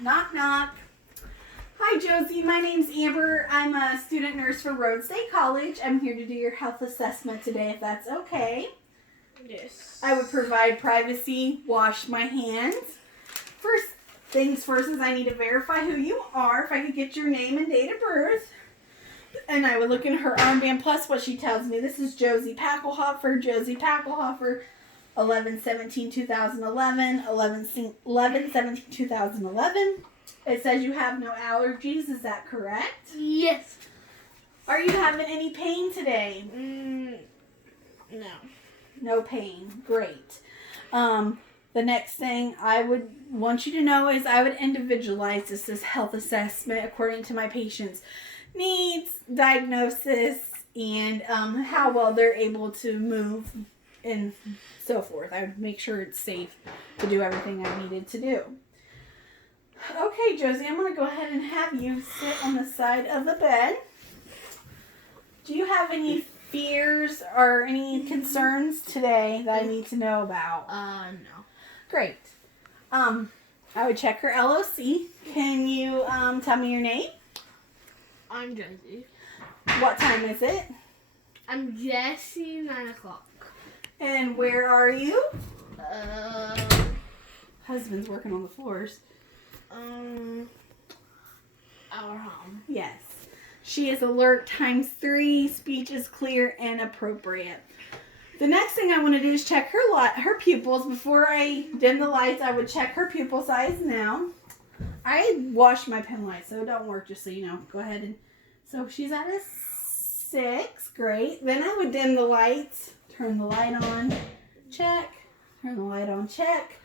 Knock, knock. Hi, Josie. My name's Amber. I'm a student nurse for Rhodes State College. I'm here to do your health assessment today, if that's okay. Yes. I would provide privacy, wash my hands. First things first is I need to verify who you are. If I could get your name and date of birth. And I would look in her armband plus what she tells me. This is Josie Packelhofer. Josie Packelhofer, 11/17/2011, 11/17/2011. It says you have no allergies. Is that correct? Yes. Are you having any pain today? No. No pain. Great. The next thing I would want you to know is I would individualize this health assessment according to my patient's needs, diagnosis, and how well they're able to move and so forth. I would make sure it's safe to do everything I needed to do. Okay, Josie, I'm going to go ahead and have you sit on the side of the bed. Do you have any fears or any concerns today that I need to know about? No. Great. I would check her LOC. Can you tell me your name? I'm Josie. What time is it? I'm Jessie, 9 o'clock. And where are you? Uh, Husband's working on the floors. our home. Yes. She is alert ×3. Speech is clear and appropriate. The next thing I want to do is check her pupils. Before I dim the lights, I would check her pupil size now. I washed my pen light, so it don't work, just so you know. Go ahead and... So she's at a 6. Great. Then I would dim the lights. Turn the light on. Check. Turn the light on. Check.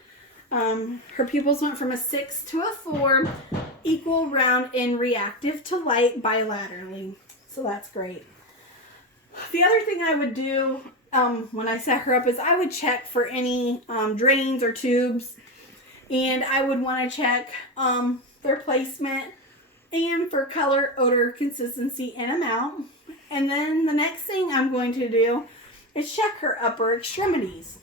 Her pupils went from a 6 to a 4. Equal, round, and reactive to light bilaterally. So that's great. The other thing I would do when I set her up is I would check for any drains or tubes. And I would want to check their placement and for color, odor, consistency, and amount. And then the next thing I'm going to do is check her upper extremities.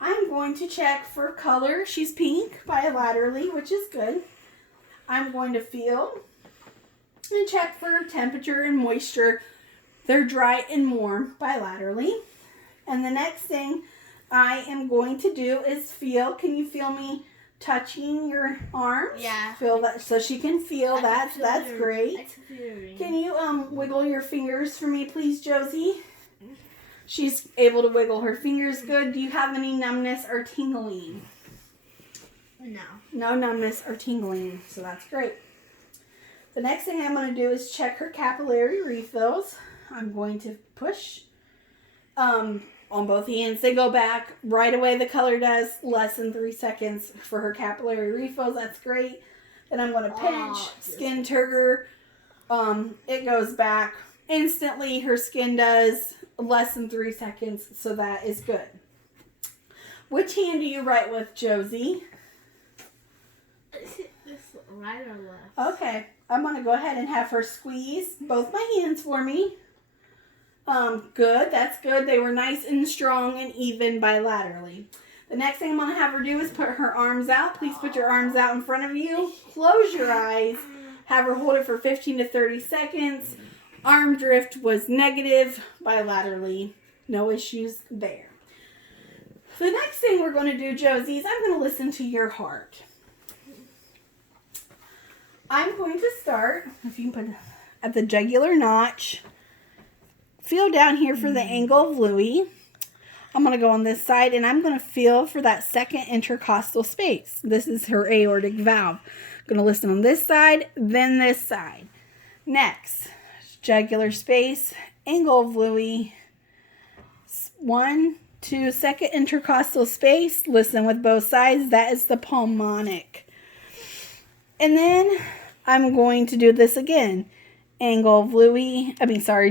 I'm going to check for color. She's pink bilaterally, which is good. I'm going to feel and check for temperature and moisture. They're dry and warm bilaterally. And the next thing I am going to do is feel. Can you feel me touching your arms? Yeah. Feel that so she can feel that. That's great. I can feel your ring. Can you wiggle your fingers for me, please, Josie? She's able to wiggle her fingers good. Do you have any numbness or tingling? No. No numbness or tingling, so that's great. The next thing I'm going to do is check her capillary refills. I'm going to push on both hands. They go back right away. The color does less than 3 seconds for her capillary refills. That's great. Then I'm going to pinch, skin turgor. It goes back instantly. Her skin does less than 3 seconds, so that is good. Which hand do you write with, Josie? This right or left? Okay, I'm going to go ahead and have her squeeze both my hands for me. Good, that's good. They were nice and strong and even bilaterally. The next thing I'm going to have her do is put her arms out. Please put your arms out in front of you. Close your eyes. Have her hold it for 15 to 30 seconds. Arm drift was negative bilaterally. No issues there. The next thing we're going to do, Josie, is I'm going to listen to your heart. I'm going to start, if you can put at the jugular notch. Feel down here for the angle of Louis. I'm going to go on this side, and I'm going to feel for that second intercostal space. This is her aortic valve. I'm going to listen on this side, then this side. Next, jugular space, angle of Louis. 1, 2, second intercostal space. Listen with both sides. That is the pulmonic. And then I'm going to do this again. Angle of Louis,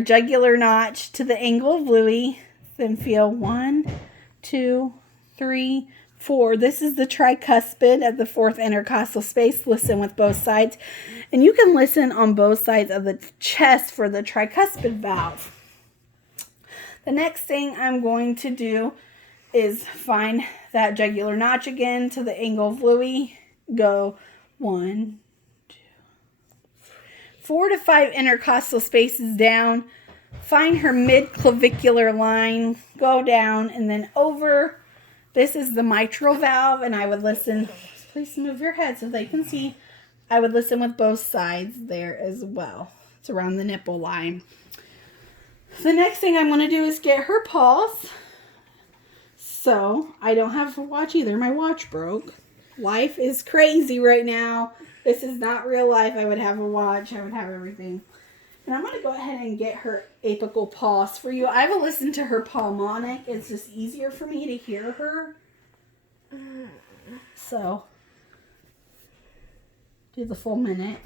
jugular notch to the angle of Louis. Then feel 1, 2, 3, 4. This is the tricuspid at the fourth intercostal space. Listen with both sides. And you can listen on both sides of the chest for the tricuspid valve. The next thing I'm going to do is find that jugular notch again to the angle of Louis go 1, 2, 4 to 5 intercostal spaces down. Find her mid-clavicular line, go down, and then over. This is the mitral valve, and I would listen. Please move your head so they can see. I would listen with both sides there as well. It's around the nipple line. The next thing I'm going to do is get her pulse. So, I don't have a watch either. My watch broke. Life is crazy right now. This is not real life. I would have a watch. I would have everything. And I'm going to go ahead and get her apical pulse for you. I will listen to her pulmonic. It's just easier for me to hear her. So, do the full minute.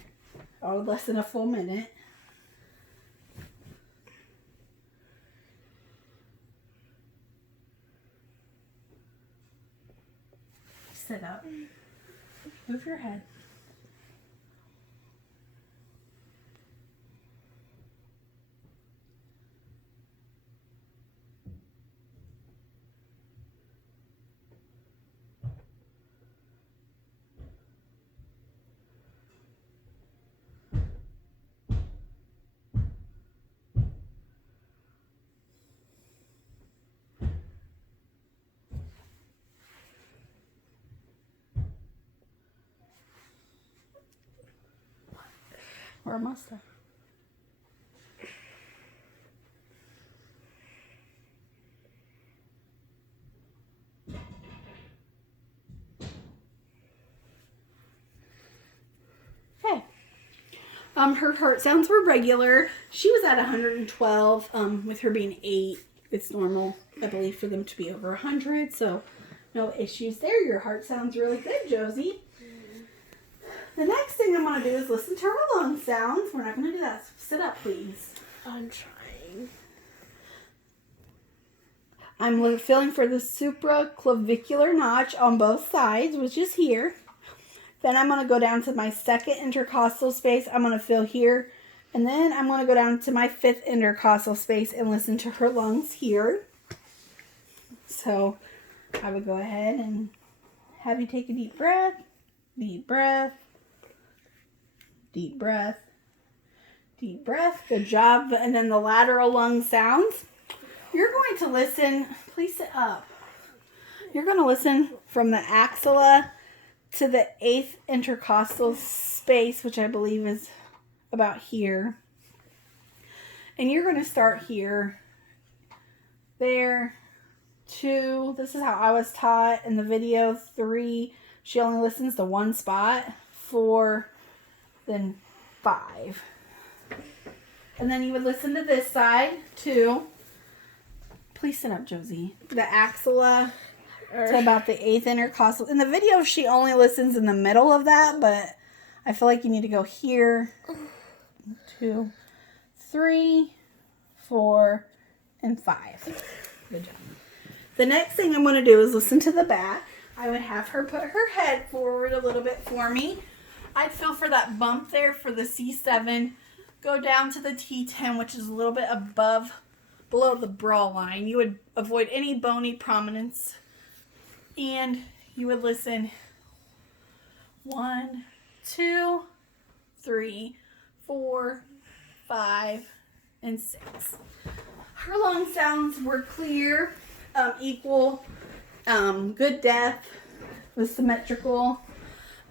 Or less than a full minute. Sit up. Move your head. Or must I? Okay. Her heart sounds were regular. She was at 112. With her being 8, it's normal, I believe, for them to be over 100. So, no issues there. Your heart sounds really good, Josie. The next thing I'm going to do is listen to her lung sounds. We're not going to do that. Sit up, please. I'm trying. I'm feeling for the supraclavicular notch on both sides, which is here. Then I'm going to go down to my second intercostal space. I'm going to feel here. And then I'm going to go down to my fifth intercostal space and listen to her lungs here. So I would go ahead and have you take a deep breath. Deep breath. Deep breath. Deep breath. Good job. And then the lateral lung sounds. You're going to listen. Please sit up. You're going to listen from the axilla to the 8th intercostal space, which I believe is about here. And you're going to start here. There. 2. This is how I was taught in the video. 3. She only listens to one spot. 4. Then 5. And then you would listen to this side, 2. Please sit up, Josie. The axilla to about the 8th intercostal. In the video, she only listens in the middle of that, but I feel like you need to go here. 2, 3, 4, and 5. Good job. The next thing I'm going to do is listen to the back. I would have her put her head forward a little bit for me. I'd feel for that bump there for the C7. Go down to the T10, which is a little bit below the bra line. You would avoid any bony prominence. And you would listen 1, 2, 3, 4, 5, and 6. Her lung sounds were clear, equal, good depth, was symmetrical.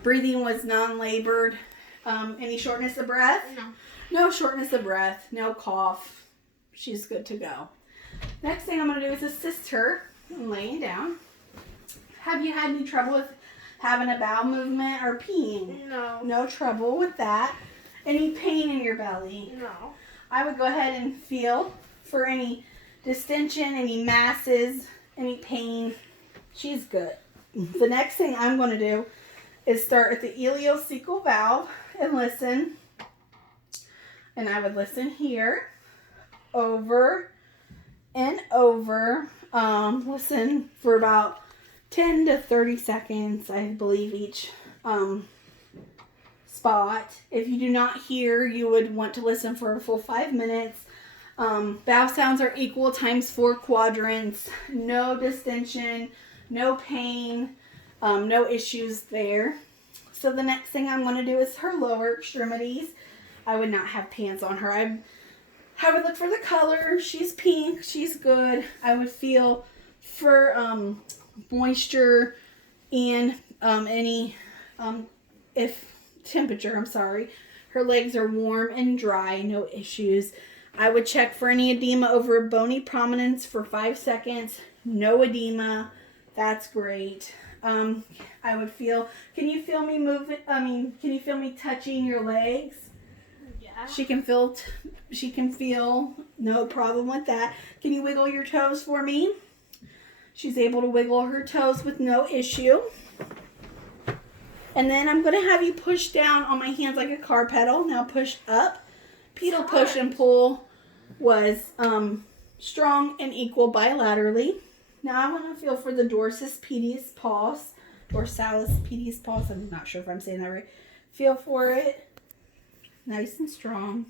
Breathing was non-labored. Any shortness of breath? No. No shortness of breath. No cough. She's good to go. Next thing I'm going to do is assist her in laying down. Have you had any trouble with having a bowel movement or peeing? No. No trouble with that. Any pain in your belly? No. I would go ahead and feel for any distension, any masses, any pain. She's good. The next thing I'm going to do is start at the ileocecal valve and listen. And I would listen here, over and over. Listen for about 10 to 30 seconds, I believe, each spot. If you do not hear, you would want to listen for a full 5 minutes. Valve sounds are equal times 4 quadrants. No distension, no pain, no issues there. So the next thing I'm going to do is her lower extremities. I would not have pants on her. I would look for the color. She's pink. She's good. I would feel for moisture and if temperature, I'm sorry. Her legs are warm and dry. No issues. I would check for any edema over bony prominence for 5 seconds. No edema. That's great. I would feel, can you feel me moving? Can you feel me touching your legs? Yeah. She can feel, no problem with that. Can you wiggle your toes for me? She's able to wiggle her toes with no issue. And then I'm going to have you push down on my hands like a car pedal. Now push up. Pedal push and pull was strong and equal bilaterally. Now I want to feel for the dorsalis pedis pulse. Dorsalis pedis pulse. I'm not sure if I'm saying that right. Feel for it. Nice and strong.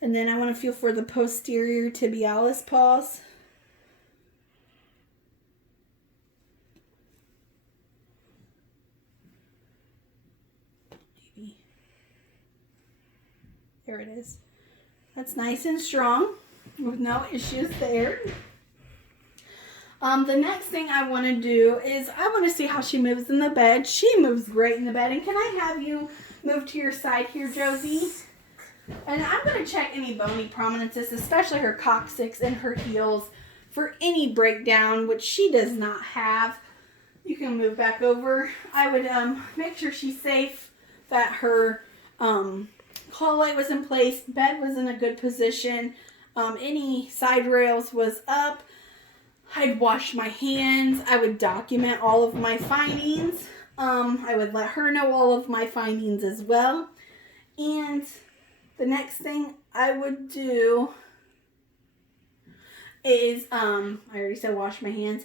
And then I want to feel for the posterior tibialis pulse. Maybe. There it is. That's nice and strong with no issues there. The next thing I want to do is I want to see how she moves in the bed. She moves great in the bed. And can I have you move to your side here, Josie? And I'm going to check any bony prominences, especially her coccyx and her heels, for any breakdown, which she does not have. You can move back over. I would make sure she's safe, that her claw light was in place, bed was in a good position, any side rails was up. I'd wash my hands. I would document all of my findings. I would let her know all of my findings as well. And the next thing I would do is, I already said wash my hands,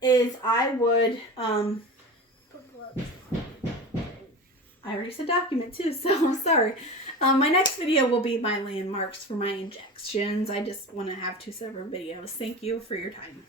is I would, I already said document too, so I'm sorry. My next video will be my landmarks for my injections. I just want to have 2 separate videos. Thank you for your time.